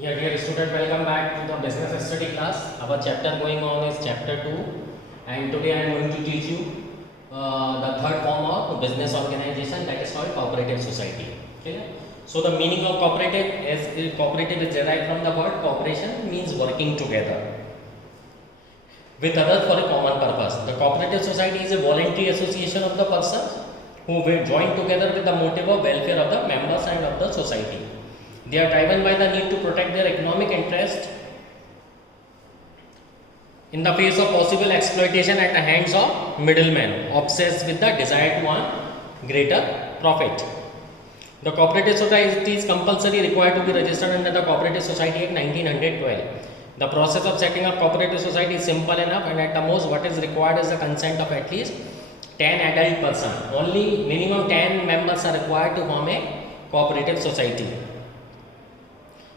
Yeah, dear student, welcome back to the business study class. Our chapter going on is chapter 2, and today I am going to teach you the third form of business organization, that is called cooperative society. Okay. So the meaning of cooperative is derived from the word cooperation, means working together with others for a common purpose. The cooperative society is a voluntary association of the persons who will join together with the motive of welfare of the members and of the society. They are driven by the need to protect their economic interest in the face of possible exploitation at the hands of middlemen, obsessed with the desire to earn greater profit. The cooperative society is compulsory required to be registered under the Cooperative Society Act 1912. The process of setting up cooperative society is simple enough, and at the most what is required is the consent of at least 10 adult persons. Only minimum 10 members are required to form a cooperative society.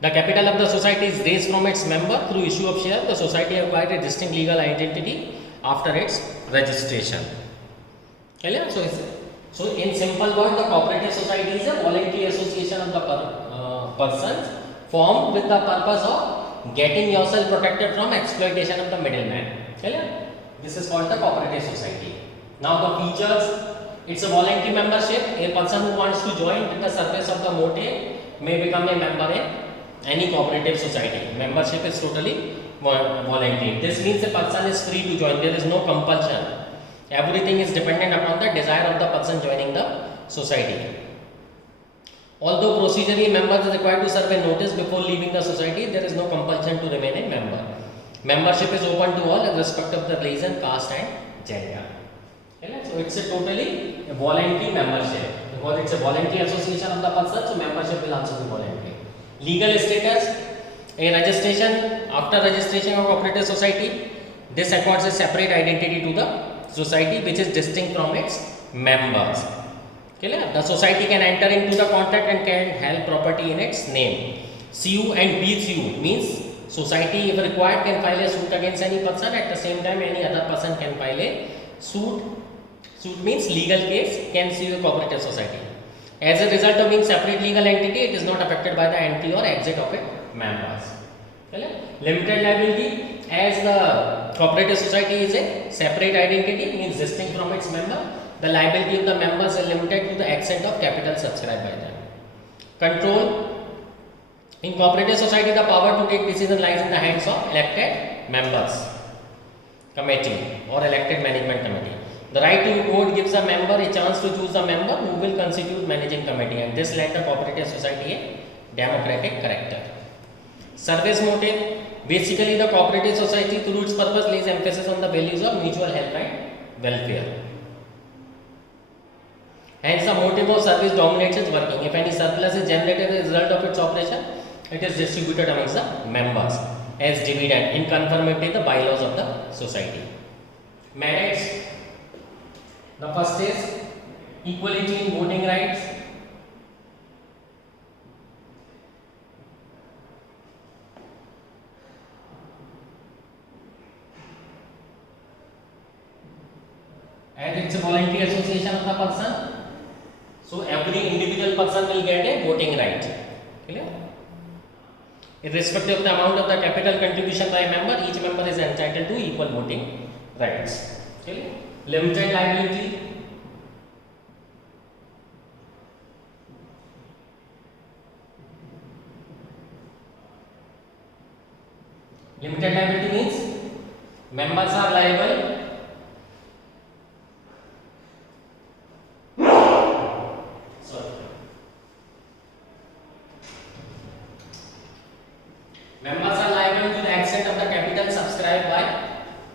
The capital of the society is raised from its member through issue of shares. The society acquired a distinct legal identity after its registration. Clear? So in simple word, the cooperative society is a voluntary association of the persons formed with the purpose of getting yourself protected from exploitation of the middleman. Clear? This is called the cooperative society. Now the features, it's a voluntary membership. A person who wants to join with the service of the motive may become a member in any cooperative society. Membership is totally voluntary. This means the person is free to join. There is no compulsion. Everything is dependent upon the desire of the person joining the society. Although procedurally members are required to serve a notice before leaving the society, there is no compulsion to remain a member. Membership is open to all irrespective of the religion, caste and gender. So it's a totally voluntary membership. Because it's a voluntary association of the person, so membership will also be voluntary. Legal status, a registration, after registration of cooperative society, this accords a separate identity to the society which is distinct from its members. Clear? The society can enter into the contract and can held property in its name. CU and BCU means society, if required, can file a suit against any person. At the same time, any other person can file a suit. Suit means legal case, can sue a cooperative society. As a result of being separate legal entity, it is not affected by the entry or exit of its members. Limited liability, as the cooperative society is a separate identity, means distinct from its member, the liability of the members is limited to the extent of capital subscribed by them. Control, in cooperative society, the power to take decision lies in the hands of elected members, committee or elected management committee. The right to vote gives a member a chance to choose a member who will constitute managing committee, and this led the cooperative society a democratic character. Service motive, basically the cooperative society through its purpose lays emphasis on the values of mutual help and welfare. Hence the motive of service dominates its working. If any surplus is generated as a result of its operation, it is distributed amongst the members as dividend in conformity with the bylaws of the society. Merits, the first is equality in voting rights. And it's a voluntary association of the person, so every individual person will get a voting right. Clear? Irrespective of the amount of the capital contribution by a member, each member is entitled to equal voting rights. Clear? Limited liability, limited liability means members are liable members are liable to the extent of the capital subscribed by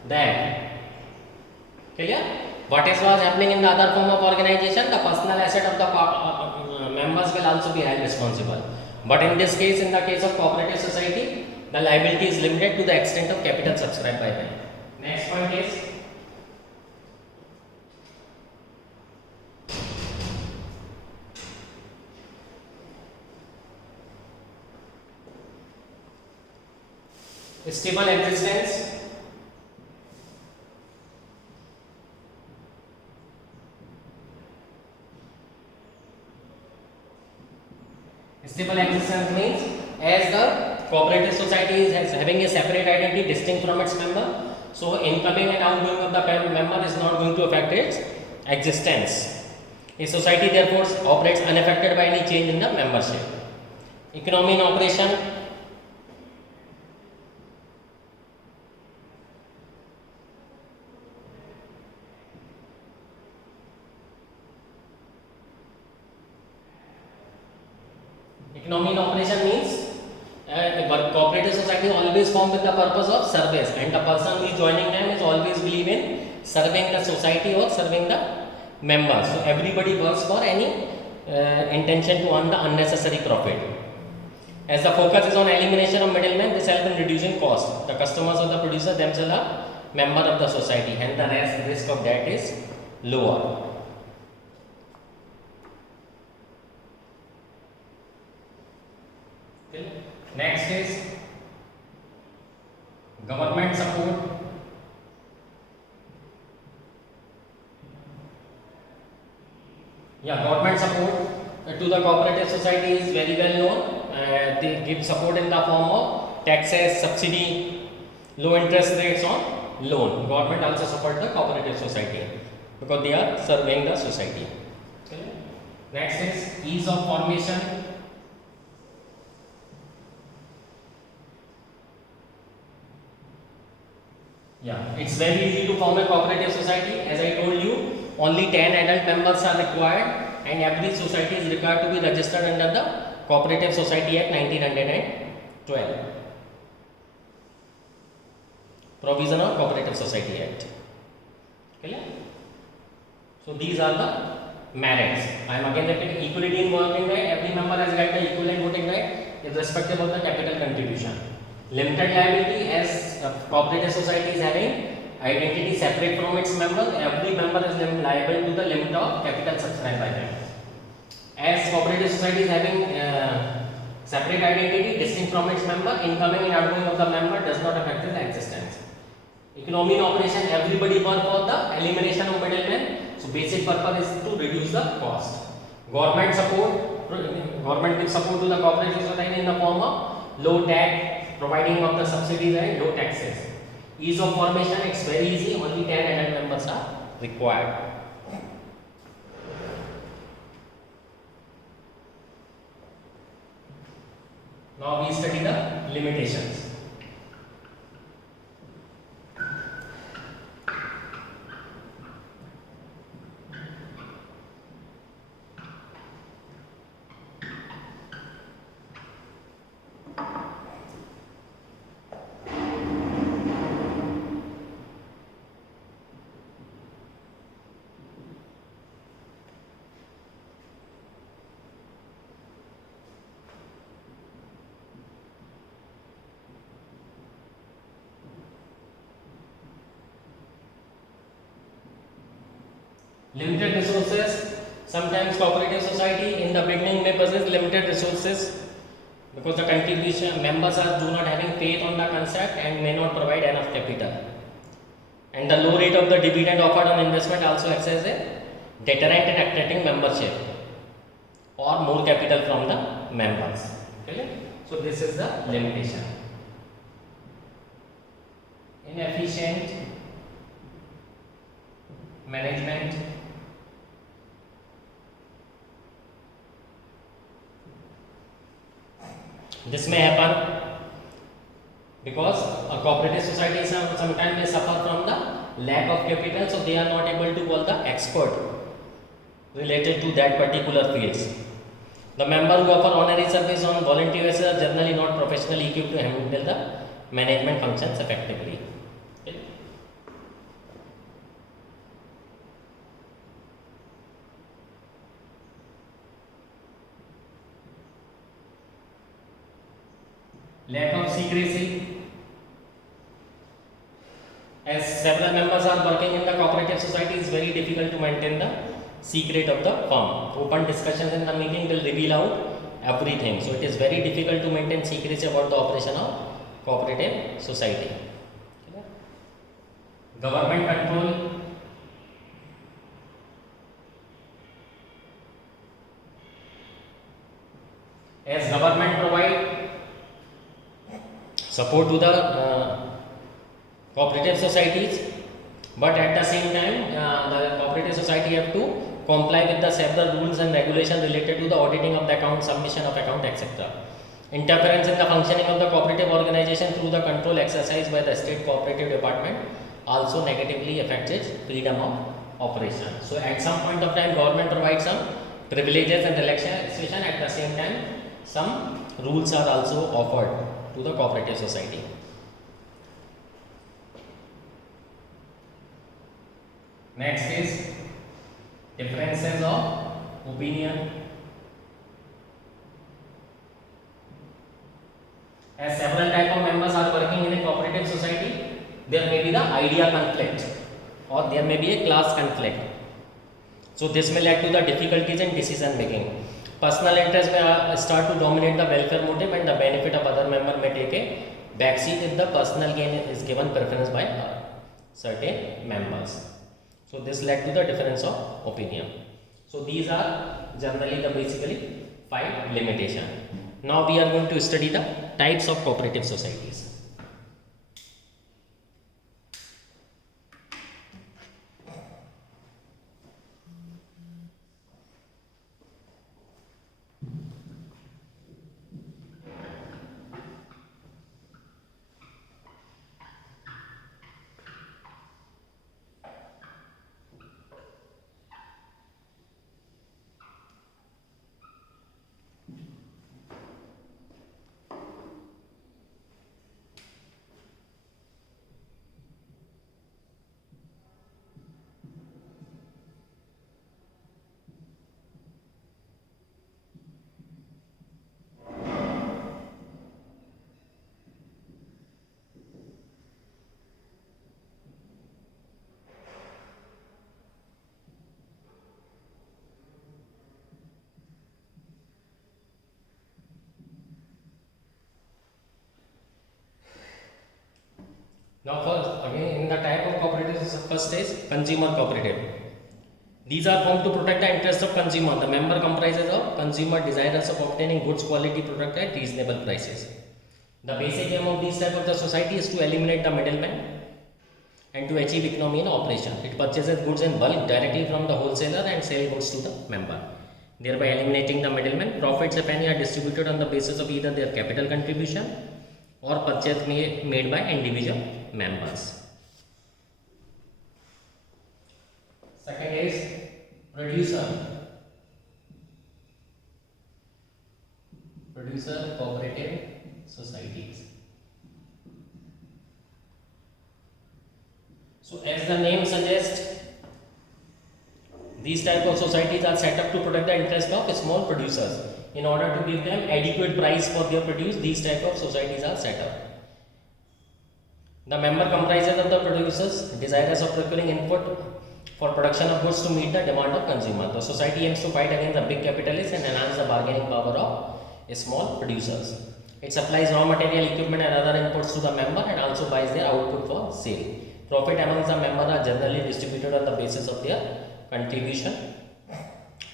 them. Clear? What is was happening in the other form of organization, the personal asset of the members will also be held responsible. But in this case, in the case of cooperative society, the liability is limited to the extent of capital subscribed by them. Next point is stable existence. Stable existence means as the cooperative society is having a separate identity distinct from its member. So incoming and outgoing of the member is not going to affect its existence. A society therefore operates unaffected by any change in the membership. Economy in operation. Economy in operation means a cooperative society always formed with the purpose of service, and the person who is joining them is always believe in serving the society or serving the members. So everybody works for any intention to earn the unnecessary profit. As the focus is on elimination of middlemen, this helps in reducing cost. The customers or the producer themselves are member of the society, and the risk of that is lower. Next is government support. Government support to the cooperative society is very well known. They give support in the form of taxes, subsidy, low interest rates on loan. Government also support the cooperative society because they are serving the society. Next is ease of formation. It's very easy to form a cooperative society. As I told you, only 10 adult members are required, and every society is required to be registered under the Cooperative Society Act 1912. Provision of Cooperative Society Act. Okay? So these are the merits. I am again repeating: equality in voting right. Every member has got the equivalent voting right, irrespective of the capital contribution. Limited liability, as a cooperative society is having identity separate from its member, every member is liable to the limit of capital subscribed by them. As cooperative society is having separate identity distinct from its member, incoming and outgoing of the member does not affect its existence. Economy in operation, everybody work for the elimination of middlemen. So basic purpose is to reduce the cost. Government support, government gives support to the cooperative society in the form of low tax, providing of the subsidies and low taxes. Ease of formation, it's very easy, only 10 adult members are required. Now we study the limitations. Limited resources. Sometimes cooperative society in the beginning may possess limited resources because the contribution members do not having faith on the concept and may not provide enough capital. And the low rate of the dividend offered on investment also acts as a deterrent in attracting membership or more capital from the members. Okay? So this is the limitation. Inefficient management. This may happen because a cooperative society sometimes may suffer from the lack of capital, so they are not able to call the expert related to that particular fields. The member who offer honorary service on volunteer basis are generally not professionally equipped to handle the management functions effectively. Okay. Lack of secrecy. As several members are working in the cooperative society, it is very difficult to maintain the secret of the firm. Open discussions in the meeting will reveal out everything. So it is very difficult to maintain secrecy about the operation of cooperative society. Government control. As government provide support to the cooperative societies, but at the same time the cooperative society have to comply with the several rules and regulations related to the auditing of the account, submission of account, etc. Interference in the functioning of the cooperative organization through the control exercised by the state cooperative department also negatively affects its freedom of operation. So at some point of time government provides some privileges and relaxation, at the same time some rules are also offered to the cooperative society. Next is differences of opinion. As several type of members are working in a cooperative society, there may be the idea conflict or there may be a class conflict. So this may lead to the difficulties in decision making. Personal interest may start to dominate the welfare motive, and the benefit of other member may take a backseat if the personal gain is given preference by certain members. So this led to the difference of opinion. So these are generally the basically 5 limitations. Now we are going to study the types of cooperative societies. Now first, again in the type of cooperatives, first is consumer cooperative. These are formed to protect the interests of consumer. The member comprises of consumer desirous of obtaining goods quality product at reasonable prices. The basic aim of this type of the society is to eliminate the middleman and to achieve economy in operation. It purchases goods in bulk directly from the wholesaler and sell goods to the member, thereby eliminating the middleman. Profits, if any, are distributed on the basis of either their capital contribution or purchase made by individual members. Second is producer cooperative societies. So as the name suggests, these type of societies are set up to protect the interest of small producers. In order to give them adequate price for their produce, these type of societies are set up. The member comprises of the producers desirous of procuring input for production of goods to meet the demand of consumer. The society aims to fight against the big capitalists and enhance the bargaining power of small producers. It supplies raw material, equipment and other inputs to the member and also buys their output for sale. Profit amongst the members are generally distributed on the basis of their contribution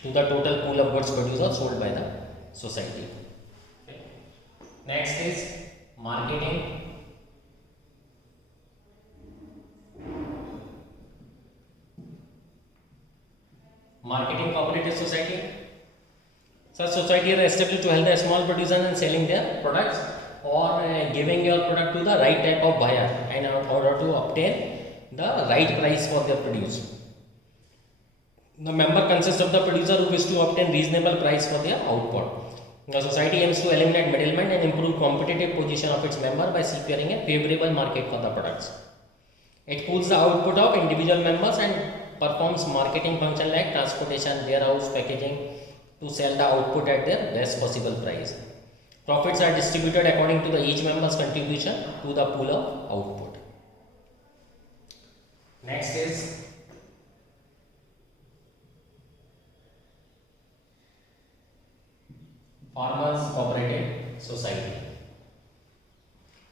to the total pool of goods produced or sold by the society. Okay. Next is marketing. Marketing cooperative society. Such society are established to help the small producers in selling their products or giving your product to the right type of buyer in order to obtain the right price for their produce. The member consists of the producer who wish to obtain reasonable price for their output. The society aims to eliminate middlemen and improve competitive position of its member by securing a favorable market for the products. It pools the output of individual members and performs marketing function like transportation, warehouse, packaging to sell the output at their best possible price. Profits are distributed according to the each member's contribution to the pool of output. Next is Farmers Cooperative Society.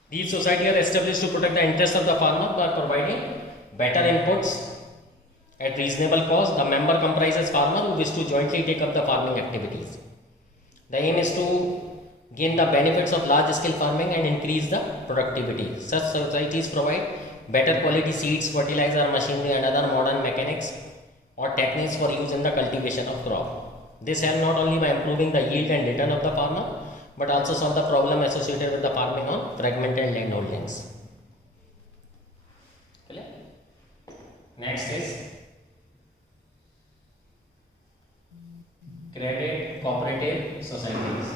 These societies are established to protect the interests of the farmer by providing better inputs at reasonable cost. The member comprises farmers who wish to jointly take up the farming activities. The aim is to gain the benefits of large scale farming and increase the productivity. Such societies provide better quality seeds, fertilizer, machinery and other modern mechanics or techniques for use in the cultivation of crop. This helps not only by improving the yield and return of the farmer but also solve the problem associated with the farming on fragmented land holdings. Clear? Next is credit cooperative societies.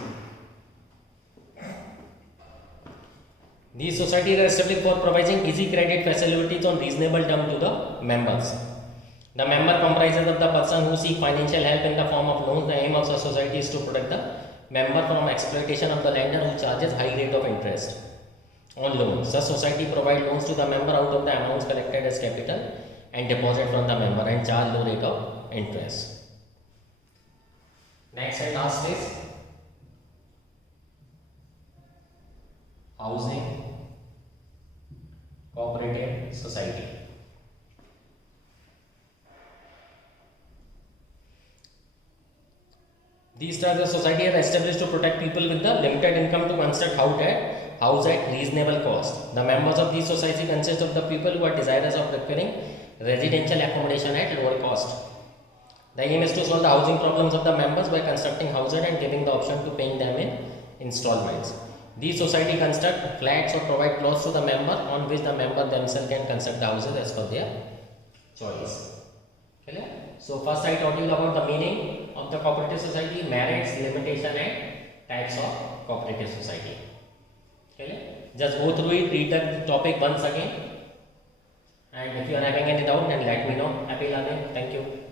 These societies are established for providing easy credit facilities on reasonable terms to the members. The member comprises of the person who seek financial help in the form of loans. The aim of the society is to protect the member from exploitation of the lender who charges high rate of interest on loans. Such society provide loans to the member out of the amounts collected as capital and deposit from the member and charge low rate of interest. Next and last is housing cooperative society. These types of society are established to protect people with the limited income to construct house at reasonable cost. The members of these society consist of the people who are desirous of preparing residential accommodation at lower cost. The aim is to solve the housing problems of the members by constructing houses and giving the option to paying them in installments. These society construct flats or provide plots to the member on which the member themselves can construct the houses as per their choice. Clear? So first I taught you about the meaning of the cooperative society, merits, limitation and types of cooperative society. Okay? Just go through it, read the topic once again, and if you are having any doubt then let me know. Happy learning. Thank you.